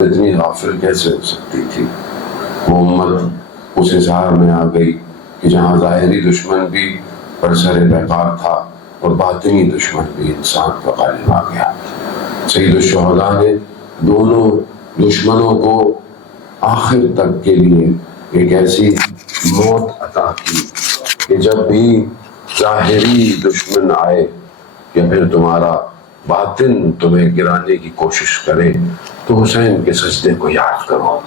اتنی غافل کیسے ہو سکتی تھی؟ وہ امت اس اظہار میں آ گئی کہ جہاں ظاہری دشمن بھی برسر پیکار تھا اور باطنی دشمن بھی انسان کا غالب آ گیا۔ سید الشہداء نے دونوں دشمنوں کو آخر تک کے لیے ایک ایسی موت عطا کی کہ جب بھی ظاہری دشمن آئے یا پھر تمہارا باطن تمہیں گرانے کی کوشش کرے تو حسین کے سجدے کو یاد کرو،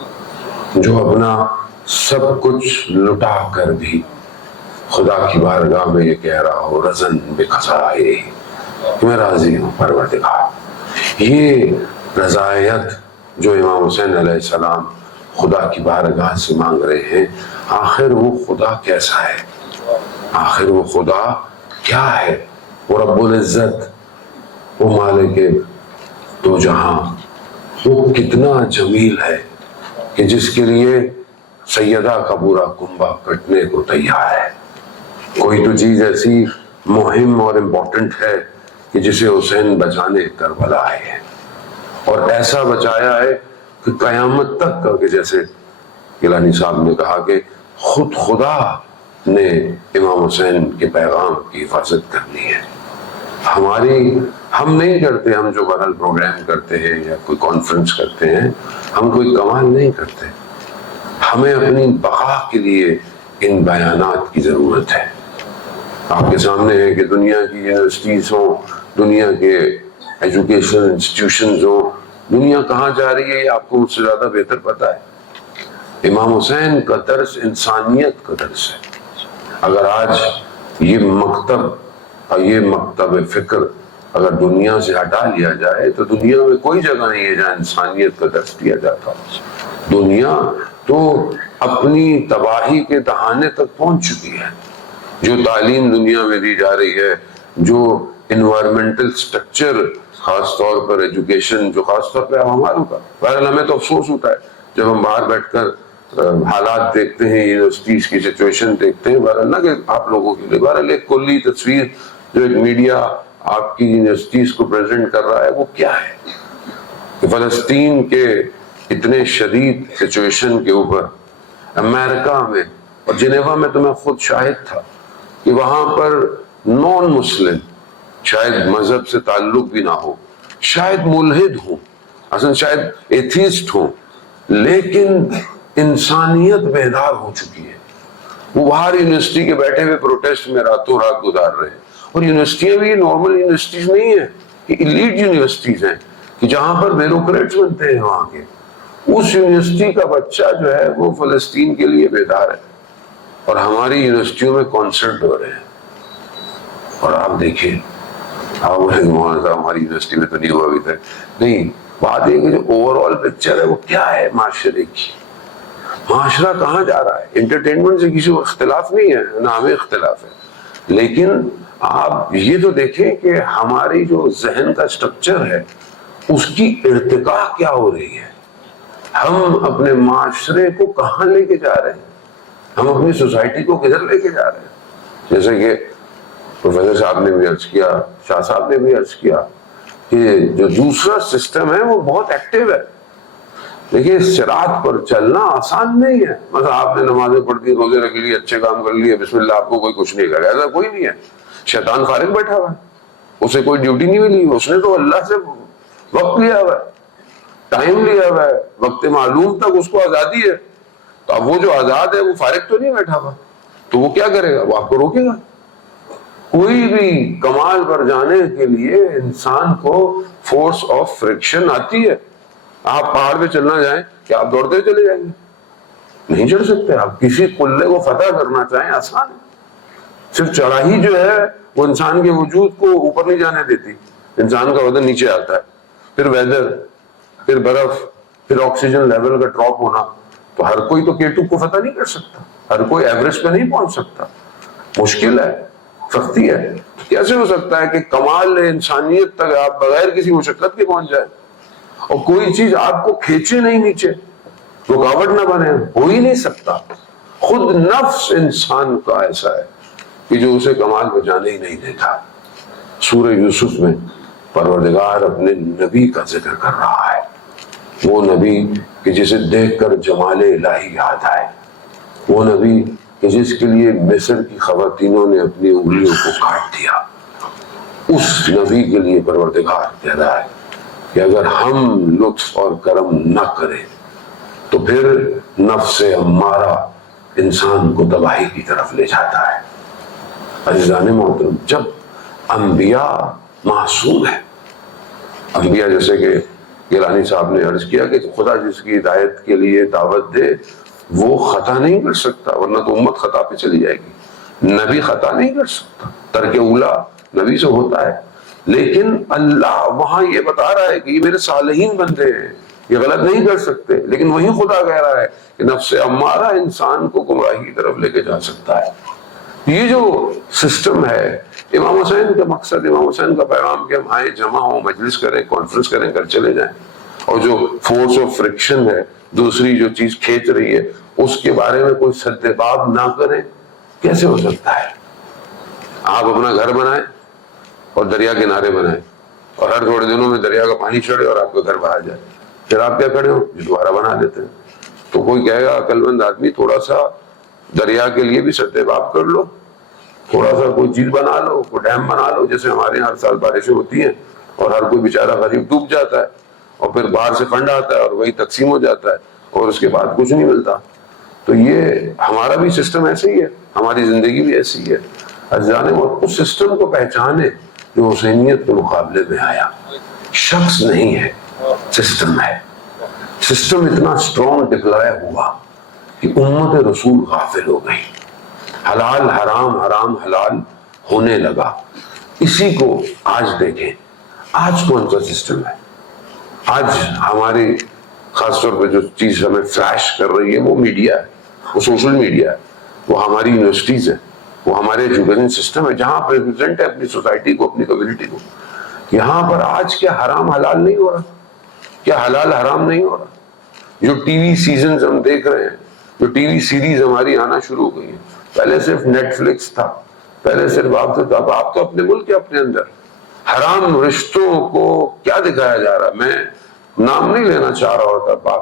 جو اپنا سب کچھ لٹا کر بھی خدا کی بارگاہ میں یہ کہہ رہا ہو رضن بقضائے کہ میں راضی ہوں پروردگار۔ یہ رضایت جو امام حسین علیہ السلام خدا کی بارگاہ سے مانگ رہے ہیں، آخر وہ خدا کیسا ہے؟ آخر وہ خدا کیا ہے؟ وہ رب العزت، وہ مالک دو جہاں، وہ کتنا جمیل ہے کہ جس کے لیے سیدہ کا پورا کنبہ کٹنے کو تیار ہے۔ کوئی تو چیز ایسی مہم اور امپورٹنٹ ہے کہ جسے حسین بچانے کربلا آئے ہیں، اور ایسا بچایا ہے کہ قیامت تک کا، کہ جیسے گیلانی صاحب نے کہا کہ خود خدا نے امام حسین کے پیغام کی حفاظت کرنی ہے۔ ہم نہیں کرتے، ہم جو بہرحال پروگرام کرتے ہیں یا کوئی کانفرنس کرتے ہیں، ہم کوئی کمال نہیں کرتے، ہمیں اپنی بقا کے لیے ان بیانات کی ضرورت ہے۔ آپ کے سامنے ہے کہ دنیا کی یونیورسٹیز ہوں، دنیا کے ایجوکیشن انسٹیٹیوشنز ہوں، دنیا کہاں جا رہی ہے یہ آپ کو مجھ سے زیادہ بہتر پتا ہے۔ امام حسین کا درس انسانیت کا درس ہے۔ اگر آج یہ مکتب اور یہ مکتب فکر اگر دنیا سے ہٹا لیا جائے تو دنیا میں کوئی جگہ نہیں ہے جہاں انسانیت کا درس دیا جاتا۔ دنیا تو اپنی تباہی کے دہانے تک پہنچ چکی ہے۔ جو تعلیم دنیا میں دی جا رہی ہے، جو انوائرمنٹل سٹرکچر، خاص طور پر ایجوکیشن، جو خاص طور پہ ہماروں کا، بہرحال ہمیں تو افسوس ہوتا ہے جب ہم باہر بیٹھ کر حالات دیکھتے ہیں، یونیورسٹیز کی سچویشن دیکھتے ہیں، بہرحال نہ کہ آپ لوگوں کے لیے، بہرحال ایک کلی تصویر جو ایک میڈیا آپ کی یونیورسٹیز کو پریزنٹ کر رہا ہے وہ کیا ہے کہ فلسطین کے اتنے شدید سچویشن کے اوپر امریکہ میں اور جنیوا میں تو میں خود شاہد تھا کہ وہاں پر نان مسلم، شاید مذہب سے تعلق بھی نہ ہو، شاید ملحد ہوں، اصلا شاید ایتھیسٹ ہوں، لیکن انسانیت بیدار ہو چکی ہے۔ وہ باہر یونیورسٹی کے بیٹھے ہوئے پروٹیسٹ میں راتوں رات گزار رہے ہیں، اور یونیورسٹیاں بھی نارمل یونیورسٹیز نہیں ہیں، یہ ایلیٹ یونیورسٹیز ہیں کہ جہاں پر بیوروکریٹس بنتے ہیں وہاں کے۔ اس یونیورسٹی کا بچہ جو ہے وہ فلسطین کے لیے بیدار ہے، اور ہماری یونیورسٹیوں میں کانسرٹ ہو رہے ہیں۔ اور آپ دیکھیں، آپ بولیں مولانا صاحب ہماری یونیورسٹی میں تو نہیں ہوا ابھی تک، نہیں، بات یہ کہ جو اوور آل پکچر ہے وہ کیا ہے معاشرے کی، معاشرہ کہاں جا رہا ہے۔ انٹرٹینمنٹ سے کسی کو اختلاف نہیں ہے، نہ ہمیں اختلاف ہے، لیکن آپ یہ تو دیکھیں کہ ہماری جو ذہن کا سٹرکچر ہے اس کی ارتقاء کیا ہو رہی ہے۔ ہم اپنے معاشرے کو کہاں لے کے جا رہے ہیں، ہم اپنی سوسائٹی کو کدھر لے کے جا رہے ہیں۔ جیسے کہ پروفیسر صاحب نے بھی عرض کیا، شاہ صاحب نے بھی عرض کیا کہ جو دوسرا سسٹم ہے وہ بہت ایکٹیو ہے۔ دیکھیے، صراط پر چلنا آسان نہیں ہے۔ مثلا آپ نے نمازیں پڑھ دی، روزے رکھ لیے، اچھے کام کر لیے، بسم اللہ، آپ کو کوئی کچھ نہیں کرے، ایسا کوئی نہیں ہے۔ شیطان فارغ بیٹھا ہوا ہے، اسے کوئی ڈیوٹی نہیں ملی، اس نے تو اللہ سے وقت لیا ہوا ہے، ٹائم لیا ہوا ہے، وقت معلوم تک اس کو آزادی ہے۔ تو اب وہ جو آزاد ہے وہ فارغ تو نہیں بیٹھا ہوا، تو وہ کیا کرے گا؟ وہ آپ کو روکے گا۔ کوئی بھی کمال پر جانے کے لیے انسان کو فورس آف فرکشن آتی ہے۔ آپ پہاڑ پہ چلنا جائیں کہ آپ دوڑتے چلے جائیں گے؟ نہیں چڑھ سکتے۔ آپ کسی قلعے کو فتح کرنا چاہیں آسان ہے، صرف چڑھائی جو ہے وہ انسان کے وجود کو اوپر نہیں جانے دیتی، انسان کا وزن نیچے آتا ہے، پھر ویدر، پھر برف، پھر آکسیجن لیول کا ڈراپ ہونا۔ تو ہر کوئی تو K2 کو فتح نہیں کر سکتا، ہر کوئی ایوریسٹ پہ نہیں پہنچ سکتا، مشکل ہے، سختی ہے۔ تو کیسے ہو سکتا ہے کہ کمال انسانیت تک آپ بغیر کسی مشقت کے پہنچ جائیں اور کوئی چیز آپ کو کھینچے نہیں نیچے، رکاوٹ نہ بنے؟ ہو ہی نہیں سکتا۔ خود نفس انسان کا ایسا ہے کہ جو اسے کمال پہ جانے ہی نہیں دیتا۔ سورہ یوسف میں پروردگار اپنے نبی کا ذکر کر رہا ہے وہ نبی کہ جسے دیکھ کر جمال الہی یاد آئے، وہ نبی کہ جس کے لیے مصر کی خواتینوں نے اپنی انگلیوں کو کاٹ دیا، اس نبی کے لیے پروردگار کہہ رہا ہے کہ اگر ہم لطف اور کرم نہ کریں تو پھر نفس امارہ انسان کو تباہی کی طرف لے جاتا ہے۔ عزیزان محترم، جب انبیاء معصوم ہیں، انبیاء جیسے کہ گیلانی صاحب نے عرض کیا کہ خدا جس کی ہدایت کے لیے دعوت دے وہ خطا نہیں کر سکتا، ورنہ تو امت خطا پہ چلی جائے گی۔ نبی خطا نہیں کر سکتا، ترک اولا نبی سے ہوتا ہے، لیکن اللہ وہاں یہ بتا رہا ہے کہ یہ میرے صالحین بندے ہیں، یہ غلط نہیں کر سکتے، لیکن وہی خدا کہہ رہا ہے کہ نفس امارہ انسان کو گمراہی کی طرف لے کے جا سکتا ہے۔ یہ جو سسٹم ہے، امام حسین کا مقصد، امام حسین کا پیغام کہ ہم آئیں، جمع ہوں، مجلس کریں، کانفرنس کریں، کر چلے جائیں، اور جو فورس آف فرکشن ہے، دوسری جو چیز کھینچ رہی ہے، اس کے بارے میں کوئی سد باب نہ کریں، کیسے ہو سکتا ہے؟ آپ اپنا گھر بنائیں اور دریا کنارے بنائیں، اور ہر تھوڑے دنوں میں دریا کا پانی چڑھے اور آپ کا گھر باہر جائے، پھر آپ کیا کھڑے ہو؟ دوبارہ بنا دیتے ہیں۔ تو کوئی کہے گا عقل مند آدمی تھوڑا سا دریا کے لیے بھی سد باب کر لو، تھوڑا سا کوئی چیز بنا لو، کوئی ڈیم بنا لو، جیسے ہمارے یہاں ہر سال بارشیں ہوتی ہیں اور ہر کوئی بیچارہ غریب ڈوب جاتا ہے، اور پھر باہر سے فنڈ آتا ہے اور وہی تقسیم ہو جاتا ہے اور اس کے بعد کچھ نہیں ملتا۔ تو یہ ہمارا بھی سسٹم ایسے ہی ہے، ہماری زندگی بھی ایسی ہی ہے۔ عزیزان محترم، اس سسٹم کو پہچانے جو حسینیت کے مقابلے میں آیا، شخص نہیں ہے، سسٹم ہے۔ سسٹم اتنا اسٹرانگ ڈکلائر ہوا کہ امت رسول غافل ہو گئی، حلال حرام، حرام حلال ہونے لگا۔ اسی کو آج دیکھیں، آج کون سا سسٹم ہے؟ آج ہماری خاص طور پہ جو چیز ہمیں فلیش کر رہی ہے وہ میڈیا ہے، وہ سوشل میڈیا ہے، وہ ہماری یونیورسٹیز ہے، وہ ہمارے ایجوکیشن سسٹم ہے جہاں آپ ریپرزینٹ ہے اپنی سوسائٹی کو، اپنی کمیونٹی کو۔ یہاں پر آج کیا حرام حلال نہیں ہو رہا؟ کیا حلال حرام نہیں ہو رہا؟ جو ٹی وی سیزنز ہم دیکھ رہے ہیں، جو ٹی وی سیریز ہماری آنا شروع ہو گئی ہیں، پہلے صرف نیٹ فلکس تھا، پہلے صرف آپ سے، اب آپ تو اپنے ملک کے اپنے اندر حرام رشتوں کو کیا دکھایا جا رہا ہے۔ میں نام نہیں لینا چاہ رہا ہوتا،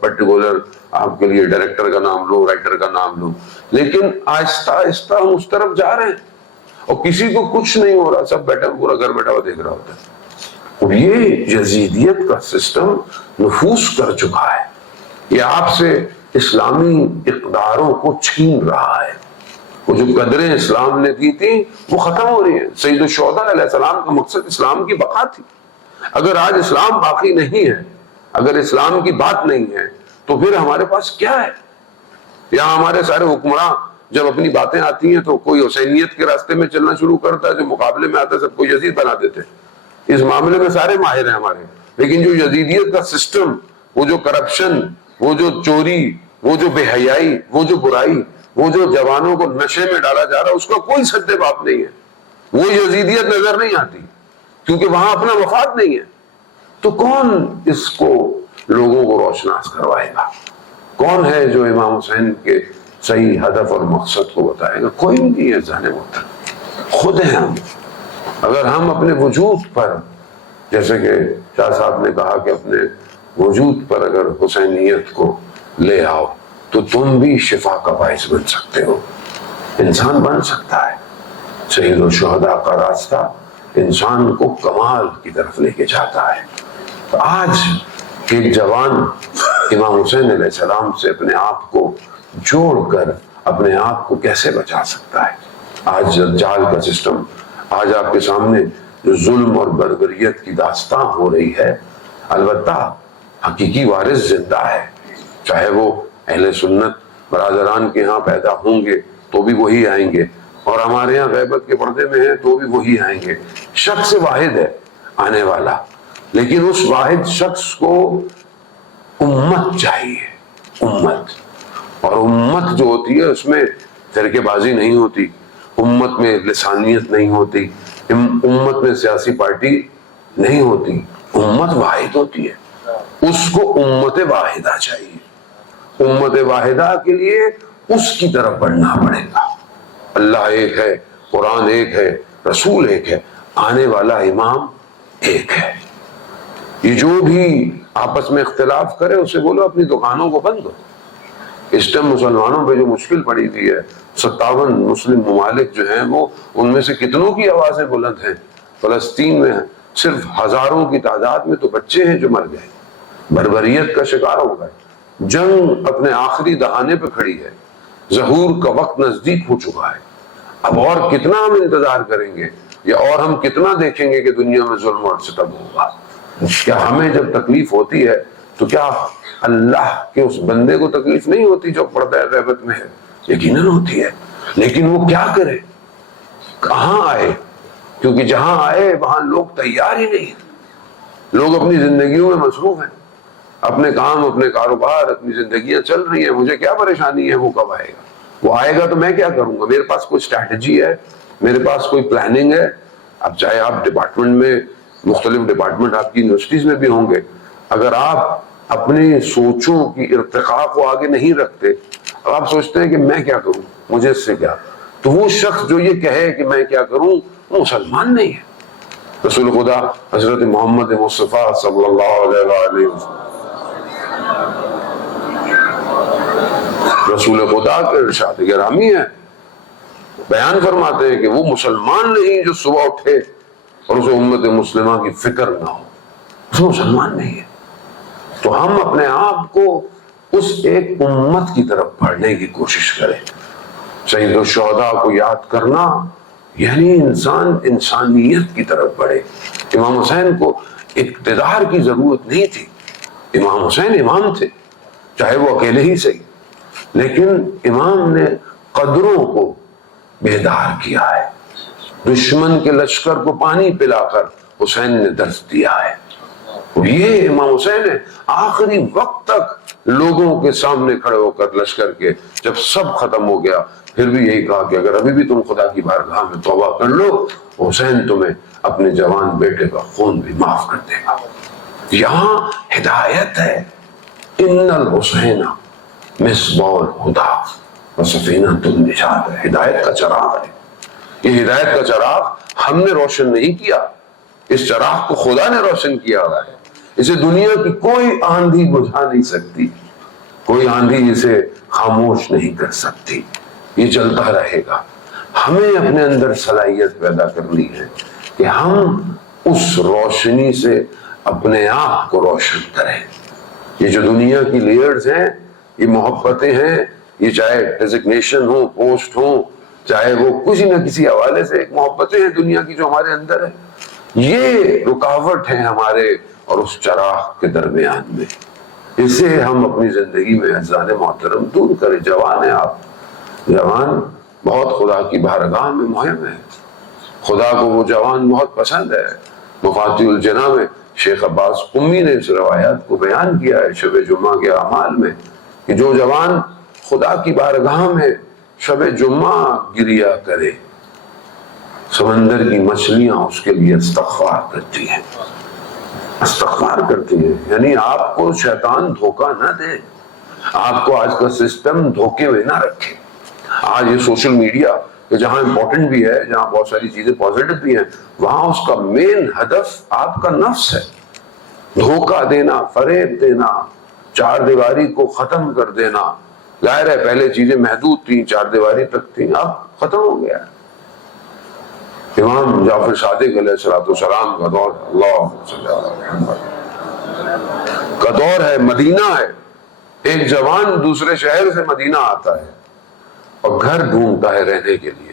پرٹیکولر آپ کے لیے ڈائریکٹر کا نام لو، رائٹر کا نام لو، لیکن آہستہ آہستہ ہم اس طرف جا رہے ہیں اور کسی کو کچھ نہیں ہو رہا، سب بیٹھا پورا گھر بیٹھا ہوا دیکھ رہا ہوتا ہے۔ اور یہ یزیدیت کا سسٹم نفوذ کر چکا ہے، یہ آپ سے اسلامی اقداروں کو چھین رہا ہے۔ وہ جو قدریں اسلام نے دی تھی وہ ختم ہو رہی ہیں۔ سید الشہداء علیہ السلام کا مقصد اسلام کی بقا تھی۔ اگر آج اسلام باقی نہیں ہے، اگر اسلام کی بات نہیں ہے، تو پھر ہمارے پاس کیا ہے؟ یہاں ہمارے سارے حکمراں جب اپنی باتیں آتی ہیں تو کوئی حسینیت کے راستے میں چلنا شروع کرتا ہے، جو مقابلے میں آتا ہے سب کو یزید بنا دیتے ہیں۔ اس معاملے میں سارے ماہر ہیں ہمارے، لیکن جو یزیدیت کا سسٹم، وہ جو کرپشن، وہ جو چوری، وہ جو بے حیائی، وہ جو برائی، وہ جو جوانوں کو نشے میں ڈالا جا رہا ہے، اس کا کوئی سد باب نہیں ہے۔ وہ یزیدیت نظر نہیں آتی کیونکہ وہاں اپنا مفاد نہیں ہے۔ تو کون اس کو لوگوں کو روشناس کروائے گا؟ کون ہے جو امام حسین کے صحیح ہدف اور مقصد کو بتائے گا؟ کوئی نہیں ہے۔ جانے محترم، خود ہیں ہم۔ اگر ہم اپنے وجود پر، جیسے کہ شاہ صاحب نے کہا کہ اپنے وجود پر اگر حسینیت کو لے آؤ تو تم بھی شفا کا باعث بن سکتے ہو، انسان بن سکتا ہے۔ سید الشہداء کا راستہ انسان کو کمال کی طرف لے کے جاتا ہے۔ تو آج ایک جوان امام حسین علیہ السلام سے اپنے آپ کو جوڑ کر اپنے آپ کو کیسے بچا سکتا ہے؟ آج دجال کا سسٹم، آج آپ کے سامنے جو ظلم اور بربریت کی داستان ہو رہی ہے، البتہ حقیقی وارث زندہ ہے، چاہے وہ اہل سنت برادران کے ہاں پیدا ہوں گے تو بھی وہی آئیں گے، اور ہمارے ہاں غیبت کے پردے میں ہیں تو بھی وہی آئیں گے۔ شخص واحد ہے آنے والا، لیکن اس واحد شخص کو امت چاہیے، امت۔ اور امت جو ہوتی ہے اس میں فرقے بازی نہیں ہوتی، امت میں لسانیت نہیں ہوتی، امت میں سیاسی پارٹی نہیں ہوتی، امت واحد ہوتی ہے۔ اس کو امت واحدہ چاہیے۔ امت واحدہ کے لیے اس کی طرف بڑھنا پڑے گا۔ اللہ ایک ہے، قرآن ایک ہے، رسول ایک ہے، آنے والا امام ایک ہے۔ یہ جو بھی آپس میں اختلاف کرے، اسے بولو اپنی دکانوں کو بند کرو۔ اس ٹائم مسلمانوں پہ جو مشکل پڑی ہوئی ہے، 57 مسلم ممالک جو ہیں وہ ان میں سے کتنوں کی آوازیں بلند ہیں۔ فلسطین میں صرف ہزاروں کی تعداد میں تو بچے ہیں جو مر گئے، بربریت کا شکار ہو گئے، جنگ اپنے آخری دہانے پہ کھڑی ہے، ظہور کا وقت نزدیک ہو چکا ہے۔ اب اور کتنا ہم انتظار کریں گے، یا اور ہم کتنا دیکھیں گے کہ دنیا میں ظلم اور ستم ہوگا؟ کیا ہمیں جب تکلیف ہوتی ہے تو کیا اللہ کے اس بندے کو تکلیف نہیں ہوتی جو پردہ غیبت میں ہے؟ یقیناً ہوتی ہے، لیکن وہ کیا کرے، کہاں آئے؟ کیونکہ جہاں آئے وہاں لوگ تیار ہی نہیں ہیں، لوگ اپنی زندگیوں میں مصروف ہیں، اپنے کام، اپنے کاروبار، اپنی زندگیاں چل رہی ہیں، مجھے کیا پریشانی ہے وہ کب آئے گا؟ وہ آئے گا تو میں کیا کروں گا؟ میرے پاس کوئی اسٹریٹجی ہے، میرے پاس کوئی پلاننگ ہے؟ اب چاہے آپ ڈپارٹمنٹ میں، مختلف ڈپارٹمنٹ آپ کی یونیورسٹیز میں بھی ہوں گے، اگر آپ اپنی سوچوں کی ارتقاء کو آگے نہیں رکھتے، اب آپ سوچتے ہیں کہ میں کیا کروں، مجھے اس سے کیا، تو وہ شخص جو یہ کہے کہ میں کیا کروں وہ مسلمان نہیں ہے۔ رسول خدا حضرت محمد مصطفیٰ صلی اللہ علیہ وآلہ وسلم، رسول خدا کے ارشاد گرامی ہے، بیان فرماتے ہیں کہ وہ مسلمان نہیں جو صبح اٹھے اور اسے امت مسلمہ کی فکر نہ ہو، وہ مسلمان نہیں ہے۔ تو ہم اپنے آپ کو اس ایک امت کی طرف بڑھنے کی کوشش کریں۔ سید الشہداء کو یاد کرنا یعنی انسان انسانیت کی طرف بڑھے۔ امام حسین کو اقتدار کی ضرورت نہیں تھی، امام حسین امام تھے، چاہے وہ اکیلے ہی صحیح، لیکن امام نے قدروں کو بیدار کیا ہے۔ دشمن کے لشکر کو پانی پلا کر حسین نے درس دیا ہے۔ یہ امام حسین ہے، آخری وقت تک لوگوں کے سامنے کھڑے ہو کر لشکر کے، جب سب ختم ہو گیا پھر بھی یہی کہا کہ اگر ابھی بھی تم خدا کی بارگاہ میں توبہ کر لو، حسین تمہیں اپنے جوان بیٹے کا خون بھی معاف کر دے گا۔ یہاں ہدایت ہے، ان الحسین مصباح الہدی وسفینۃ النجات، ہدایت کا چراغ ہے۔ یہ ہدایت کا چراغ ہم نے روشن نہیں کیا، اس چراغ کو خدا نے روشن کیا ہوا ہے۔ اسے دنیا کی کوئی آندھی بجھا نہیں سکتی، کوئی آندھی اسے خاموش نہیں کر سکتی، یہ چلتا رہے گا۔ ہمیں اپنے اندر صلاحیت پیدا کرنی ہے کہ ہم اس روشنی سے اپنے آپ کو روشن کریں۔ یہ جو دنیا کی لیئرز ہیں، یہ محبتیں ہیں، یہ چاہے ڈیزگنیشن ہو، پوسٹ ہو، چاہے وہ کسی نہ کسی حوالے سے ایک محبتیں ہیں دنیا کی جو ہمارے اندر ہے، یہ رکاوٹ ہے ہمارے اور اس چراغ کے درمیان میں۔ اسے ہم اپنی زندگی میں عزیزان محترم دور کریں۔ جوان ہیں آپ، جوان بہت خدا کی بارگاہ میں مہم ہے، خدا کو وہ جوان بہت پسند ہے۔ مفاتیح الجناح میں شیخ عباس قمی نے اس روایات کو بیان کیا ہے شب جمعہ کے اعمال میں، کہ جو جوان خدا کی بارگاہ میں شب جمعہ گریا کرے، سمندر کی مچھلیاں اس کے لیے استغفار کرتی ہیں، استغفار کرتی ہیں۔ یعنی آپ کو شیطان دھوکہ نہ دے، آپ کو آج کا سسٹم دھوکے میں نہ رکھے۔ آج یہ سوشل میڈیا کہ جہاں امپورٹنٹ بھی ہے، جہاں بہت ساری چیزیں پازیٹو بھی ہیں، وہاں اس کا مین ہدف آپ کا نفس ہے، دھوکہ دینا، فریب دینا، چار دیواری کو ختم کر دینا۔ ظاہر ہے پہلے چیزیں محدود تھیں، چار دیواری تک تھیں، اب ختم ہو گیا ہے۔ امام جعفر صادق علیہ السلام کا دور، اللہ صلی اللہ علیہ وسلم کا دور ہے، مدینہ ہے۔ ایک جوان دوسرے شہر سے مدینہ آتا ہے اور گھر ڈھونڈتا ہے رہنے کے لیے،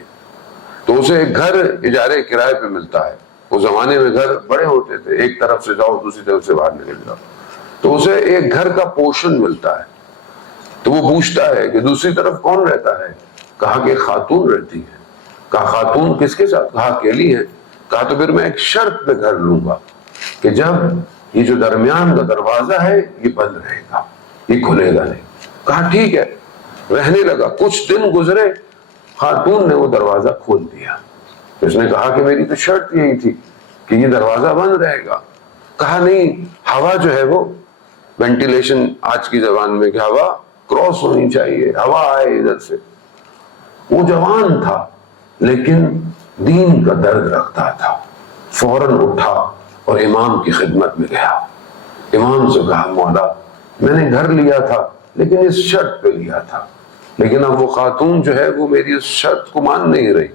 تو اسے ایک گھر اجارے کرائے پہ ملتا ہے۔ اس زمانے میں گھر بڑے ہوتے تھے، ایک طرف سے جاؤ دوسری طرف سے باہر نکل جاؤ، تو اسے ایک گھر کا پورشن ملتا ہے۔ تو وہ پوچھتا ہے کہ دوسری طرف کون رہتا ہے؟ کہا کہ خاتون رہتی ہے۔ کہا خاتون کس کے ساتھ؟ کہا اکیلی ہے۔ کہا تو پھر میں ایک شرط پہ گھر لوں گا کہ جب یہ جو درمیان کا دروازہ ہے یہ بند رہے گا، یہ کھلے گا نہیں۔ کہا ٹھیک ہے، رہنے لگا۔ کچھ دن گزرے، خاتون نے وہ دروازہ کھول دیا۔ اس نے کہا کہ میری تو شرط یہی تھی کہ یہ دروازہ بند رہے گا۔ کہا نہیں، ہوا جو ہے وہ وینٹیلیشن آج کی زبان میں کہ ہوا کراس ہونی چاہیے، ہوا آئے ادھر سے۔ وہ جوان تھا لیکن دین کا درد رکھتا تھا، فوراً اٹھا اور امام کی خدمت میں گیا۔ امام سے کہا مولا میں نے گھر لیا تھا لیکن اس شرط پہ لیا تھا، لیکن اب وہ خاتون جو ہے وہ میری اس شرط کو مان نہیں رہی۔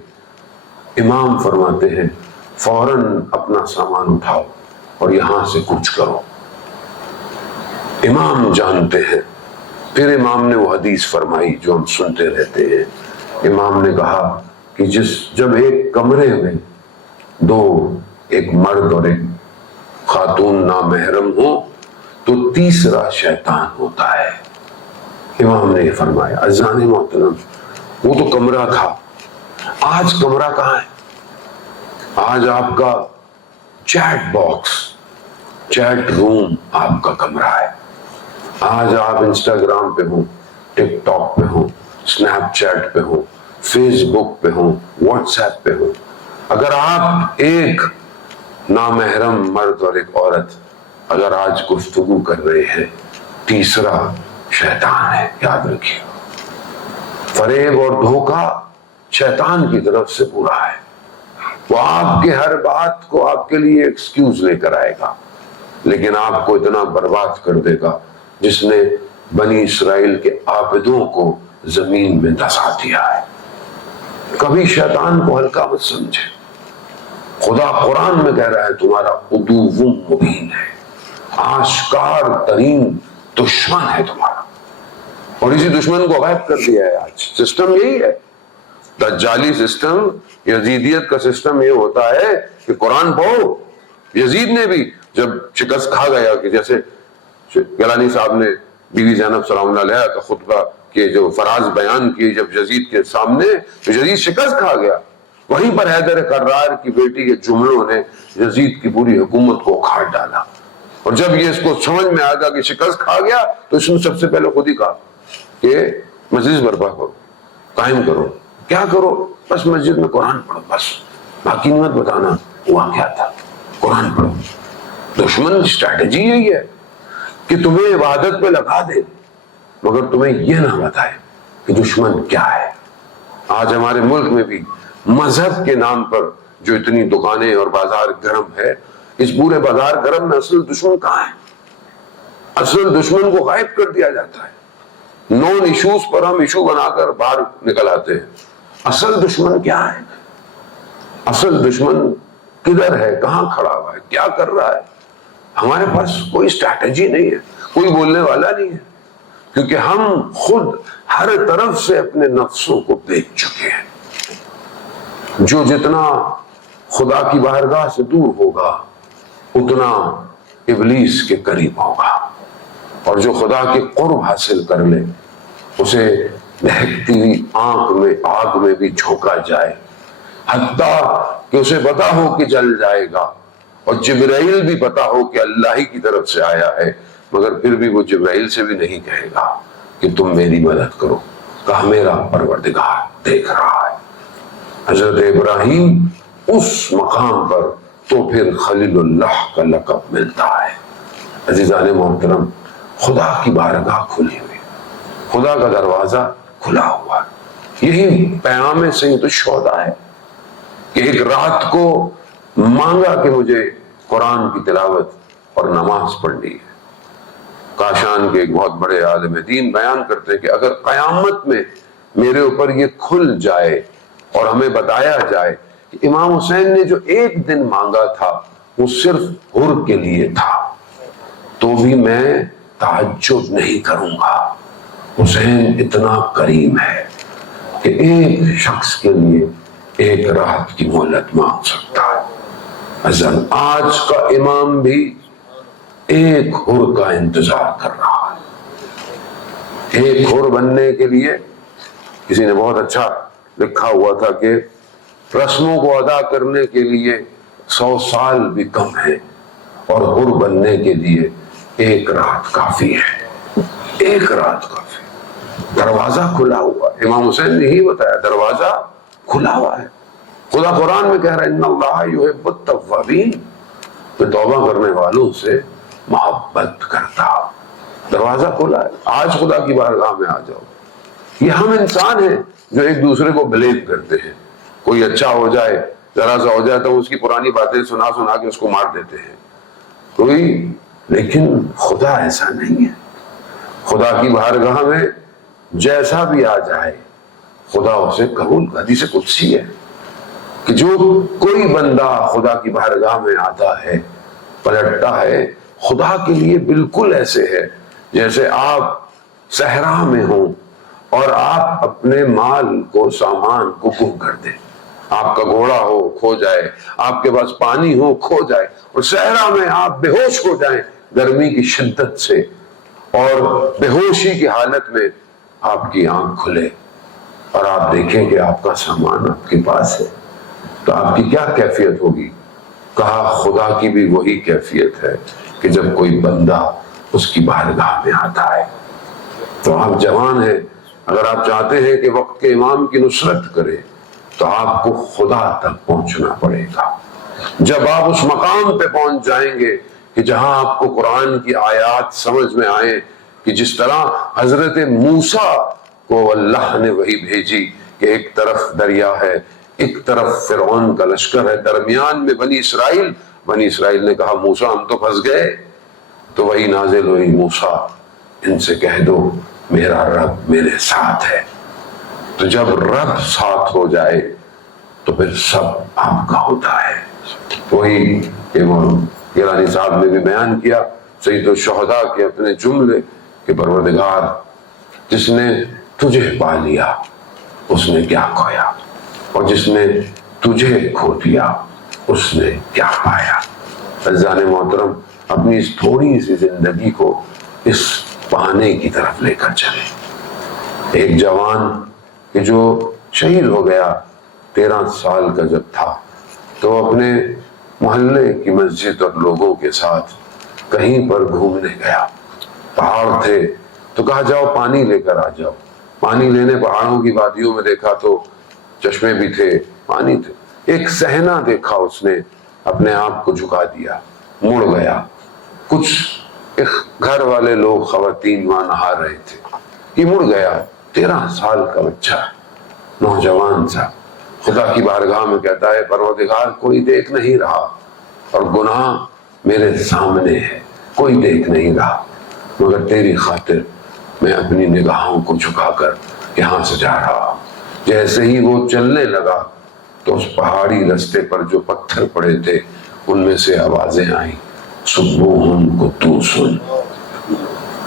امام فرماتے ہیں فوراً اپنا سامان اٹھاؤ اور یہاں سے کوچ کرو۔ امام جانتے ہیں۔ پھر امام نے وہ حدیث فرمائی جو ہم سنتے رہتے ہیں۔ امام نے کہا کہ جب ایک کمرے میں دو، ایک مرد اور ایک خاتون نامحرم ہو تو تیسرا شیطان ہوتا ہے۔ امام نے یہ فرمایا۔ عزیزان محترم، وہ تو کمرہ تھا، آج کمرہ کہاں ہے؟ آج آپ کا چیٹ باکس، چیٹ روم آپ کا کمرہ ہے۔ آج آپ انسٹاگرام پہ ہوں، ٹک ٹاک پہ ہوں، سنیپ چیٹ پہ ہوں، فیس بک پہ ہوں، واٹس ایپ پہ ہوں۔ اگر آپ ایک نامحرم مرد اور ایک عورت اگر آج گفتگو کر رہے ہیں، تیسرا شیطان ہے، یاد رکھیے۔ فریب اور دھوکہ شیطان کی طرف سے برا ہے۔ وہ آپ کے ہر بات کو آپ کے لیے ایکسکیوز لے کر آئے گا، لیکن آپ کو اتنا برباد کر دے گا جس نے بنی اسرائیل کے عابدوں کو زمین میں دھسا دیا ہے۔ کبھی شیطان کو ہلکا مت سمجھے۔ خدا قرآن میں کہہ رہا ہے تمہارا عدو مبین ہے، آشکار ترین دشمن ہے تمہارا، اور اسی دشمن کو غائب کر دیا ہے۔ آج سسٹم یہی ہے، دجالی سسٹم، یزیدیت کا سسٹم یہ ہوتا ہے کہ قرآن پڑھو۔ یزید نے بھی جب شکست کھا گیا کہ جیسے گیلانی صاحب نے بیوی زینب سلام اللہ علیہ کا خطبہ کے جو فراز بیان کیے جب یزید کے سامنے، تو یزید شکست کھا گیا۔ وہیں پر حیدر کرار کی بیٹی کے جملوں نے یزید کی پوری حکومت کو اکھاڑ ڈالا، اور جب یہ اس کو سمجھ میں آ گیا کہ شکست کھا گیا تو اس نے سب سے پہلے خود ہی کہا کہ مسجد برپا کرو، قائم کرو۔ کیا کرو؟ بس مسجد میں قرآن پڑھو، بس باقی مت بتانا ہوا کیا تھا، قرآن پڑھو۔ دشمن کی اسٹریٹجی یہی ہے کہ تمہیں عبادت پہ لگا دے مگر تمہیں یہ نہ بتائے کہ دشمن کیا ہے۔ آج ہمارے ملک میں بھی مذہب کے نام پر جو اتنی دکانیں اور بازار گرم ہے، اس پورے بازار گرم میں اصل دشمن کہاں ہے؟ اصل دشمن کو غائب کر دیا جاتا ہے۔ نون ایشوز پر ہم ایشو بنا کر باہر نکل آتے ہیں۔ اصل دشمن کیا ہے؟ اصل دشمن کدھر ہے؟ کہاں کھڑا ہوا ہے؟ کیا کر رہا ہے؟ ہمارے پاس کوئی اسٹریٹجی نہیں ہے، کوئی بولنے والا نہیں ہے، کیونکہ ہم خود ہر طرف سے اپنے نفسوں کو بیچ چکے ہیں۔ جو جتنا خدا کی بارگاہ سے دور ہوگا اتنا ابلیس کے قریب ہوگا، اور جو خدا کے قرب حاصل کر لے اسے دہکتی ہوئی آگ میں بھی جھونکا جائے، حتیٰ کہ اسے پتا ہو کہ جل جائے گا، اور جبرائیل بھی پتا ہو کہ اللہ ہی کی طرف سے آیا ہے، مگر پھر بھی وہ جبرائیل سے بھی نہیں کہے گا کہ تم میری مدد کرو، کہا میرا پروردگار دیکھ رہا ہے۔ حضرت ابراہیم اس مقام پر تو پھر خلیل اللہ کا لقب ملتا ہے۔ عزیزان محترم، خدا کی بارگاہ کھلی ہوئی، خدا کا دروازہ کھلا ہوا، یہی پیغام سید الشہداء ہے کہ ایک رات کو مانگا کہ مجھے قرآن کی تلاوت اور نماز پڑھنی ہے۔ کاشان کے ایک بہت بڑے عالم دین بیان کرتے ہیں کہ اگر قیامت میں میرے اوپر یہ کھل جائے اور ہمیں بتایا جائے کہ امام حسین نے جو ایک دن مانگا تھا وہ صرف حر کے لیے تھا، تو بھی میں تعجب نہیں کروں گا۔ حسین اتنا کریم ہے کہ ایک شخص کے لیے ایک رات کی مہلت مانگ سکتا ہے۔ آج کا امام بھی ایک حر کا انتظار کر رہا ہے۔ ایک حر بننے کے لیے کسی نے بہت اچھا لکھا ہوا تھا کہ رسموں کو ادا کرنے کے لیے 100 سال بھی کم ہے، اور حر بننے کے لیے ایک رات کافی ہے، ایک رات کافی۔ دروازہ کھلا ہوا، امام حسین نے ہی بتایا دروازہ کھلا ہوا ہے۔ خدا قرآن میں کہہ رہا ہے ان اللہ یحب التوابین، میں توبہ کرنے والوں سے محبت کرتا۔ دروازہ کھلا ہے، آج خدا کی بارگاہ میں آ جاؤ۔ یہ ہم انسان ہیں جو ایک دوسرے کو بلیم کرتے ہیں، کوئی اچھا ہو جائے، ذرا سا ہو جائے تو اس کی پرانی باتیں سنا کے اس کو مار دیتے ہیں۔ کوئی لیکن خدا ایسا نہیں ہے. خدا کی بارگاہ میں جیسا بھی آ جائے خدا اسے قبول. حدیث قدسی ہے کہ جو کوئی بندہ خدا کی بارگاہ میں آتا ہے پلٹتا ہے خدا کے لیے بالکل ایسے ہے جیسے آپ صحرا میں ہوں اور آپ اپنے مال کو سامان کو گم کر دیں. آپ کا گھوڑا ہو کھو جائے, آپ کے پاس پانی ہو کھو جائے, اور صحرا میں آپ بے ہوش ہو جائیں گرمی کی شدت سے, اور بے ہوشی کی حالت میں آپ کی آنکھ کھلے اور آپ دیکھیں کہ آپ کا سامان آپ کے پاس ہے, تو آپ کی کیا کیفیت ہوگی؟ کہا خدا کی بھی وہی کیفیت ہے کہ جب کوئی بندہ اس کی بارگاہ میں آتا ہے. تو آپ جوان ہیں, اگر آپ چاہتے ہیں کہ وقت کے امام کی نصرت کرے تو آپ کو خدا تک پہنچنا پڑے گا. جب آپ اس مقام پہ پہنچ جائیں گے کہ جہاں آپ کو قرآن کی آیات سمجھ میں آئے کہ جس طرح حضرت موسیٰ کو اللہ نے وہی بھیجی کہ ایک طرف دریا ہے, ایک طرف فرعون کا لشکر ہے, درمیان میں بنی اسرائیل نے کہا موسیٰ ہم تو پھنس گئے, تو وہی نازل ہوئی موسیٰ ان سے کہہ دو میرا رب میرے ساتھ ہے. تو جب رب ساتھ ہو جائے تو پھر سب آپ کا ہوتا ہے. وہی امام گیلانی صاحب نے بھی بیان کیا سید الشہداء کے اپنے جملے کہ پروردگار جس نے تجھے پا لیا اس نے کیا کھویا, اور جس نے تجھے کھو دیا اس نے کیا پایا. عزیزان محترم, اپنی اس تھوڑی سی زندگی کو اس پانے کی طرف لے کر چلے. ایک جوان کہ جو شہید ہو گیا 13 سال کا جب تھا, تو اپنے محلے کی مسجد اور لوگوں کے ساتھ کہیں پر گھومنے گیا. پہاڑ تھے تو کہا جاؤ پانی لے کر آ جاؤ. پانی لینے پہاڑوں کی وادیوں میں دیکھا تو چشمے بھی تھے, پانی تھے. ایک صحنہ دیکھا اس نے, اپنے آپ کو جھکا دیا, مڑ گیا. کچھ ایک گھر والے لوگ خواتین وہاں نہا رہے تھے, یہ مڑ گیا. 13 سال کا بچہ, نوجوان سا, خدا کی بارگاہ میں کہتا ہے پروردگار کوئی دیکھ نہیں رہا اور گناہ میرے سامنے ہے, کوئی دیکھ نہیں رہا, مگر تیری خاطر میں اپنی نگاہوں کو جھکا کر یہاں سے جا رہا. جیسے ہی وہ چلنے لگا تو اس پہاڑی رستے پر جو پتھر پڑے تھے ان میں سے آوازیں آئیں, سبوہن کو تو سن.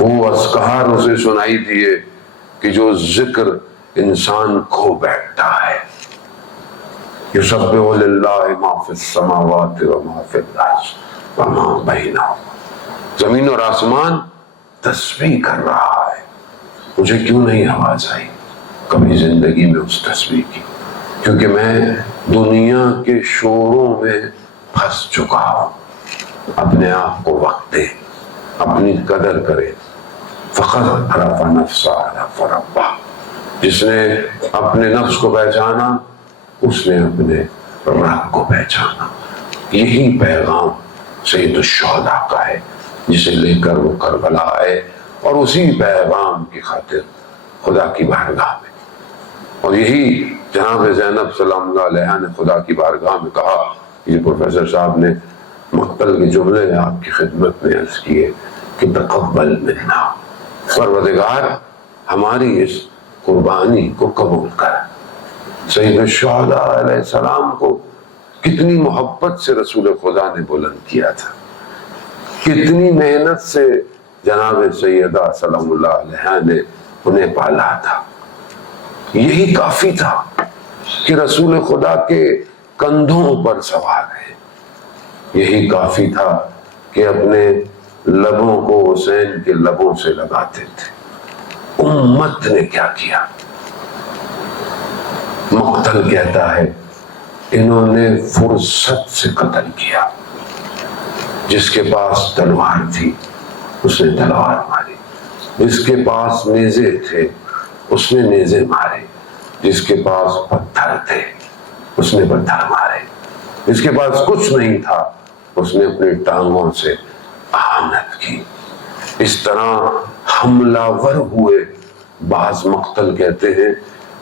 وہ اذکار اسے سنائی دیے کہ جو ذکر انسان کھو بیٹھتا ہے. یسبح للہ ما فی السماوات وما فی الارض وما بینہما. زمین اور آسمان تسبیح کر رہا ہے. مجھے کیوں نہیں آواز آئی کبھی زندگی میں اس تسبیح کی؟ کیونکہ میں دنیا کے شوروں میں پھنس چکا ہوں. اپنے آپ کو وقت دے, اپنی قدر کرے. فقط عرف نفسہ عرف ربہ. جس نے اپنے نفس کو پہچانا اس نے اپنے رب کو پہچانا. یہی پیغام سید الشہداء کا ہے جسے لے کر وہ کربلا آئے, اور اسی پیغام کی خاطر خدا کی بارگاہ میں. اور یہی جناب زینب سلام اللہ علیہ نے خدا کی بارگاہ میں کہا. یہ پروفیسر صاحب نے مقتل کے جملے آپ کی خدمت میں عرض کیے کہ تقبل منا, پروردگار ہماری اس قربانی کو قبول کر. سید الشہداء علیہ السلام کو کتنی محبت سے رسول خدا نے بلند کیا تھا, کتنی محنت سے جناب سیدہ سلام اللہ علیہ نے انہیں پالا تھا. یہی کافی تھا کہ رسول خدا کے کندھوں پر سوار ہے. یہی کافی تھا کہ اپنے لبوں کو حسین کے لبوں سے لگاتے تھے. امت نے کیا کیا؟ مقتل کہتا ہے انہوں نے فرصت سے قتل کیا. جس کے پاس تلوار تھی اس نے تلوار ماری, جس کے پاس نیزے تھے اس نے نیزے مارے, جس کے پاس پتھر تھے اس نے پتھر مارے, جس کے پاس کچھ نہیں تھا اس نے اپنی ٹانگوں سے اہانت کی. اس طرح حملہ ور ہوئے. بعض مقتل کہتے ہیں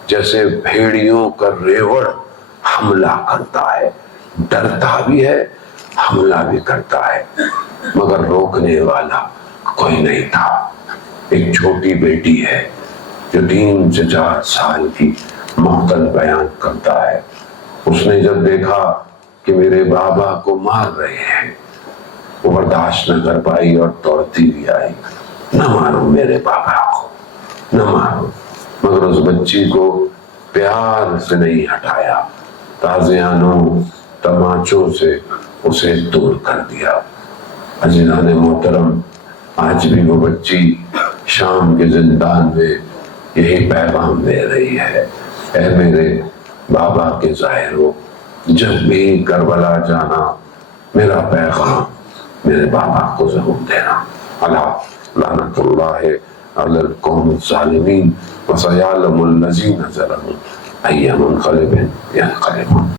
جیسے بھیڑیوں کا ریوڑ حملہ کرتا ہے, ڈرتا بھی ہے حملہ بھی کرتا ہے. مگر روکنے والا کوئی نہیں تھا۔ ایک چھوٹی بیٹی ہے جو 3 سے 4 سال کی مقتل بیان کرتا ہے۔ اس نے جب دیکھا کہ میرے بابا کو مار رہے ہیں، وہ برداشت نہ کر پائی اور دوڑتی بھی آئی، نہ مارو میرے بابا کو، نہ مارو، مگر اس بچی کو پیار سے نہیں ہٹایا، تازیانوں تماچوں سے اسے دور کر دیا۔ عزیزان محترم، آج بھی وہ بچی شام کے زندان میں یہی پیغام دے رہی ہے، اے میرے بابا کے ظاہرو، جب بھی کربلا جانا میرا پیغام میرے بابا کو ضرور دینا۔ اللہ لعنت اللہ علی القوم الظالمین وسیعلم الذین ظلموا ای منقلب ینقلبون۔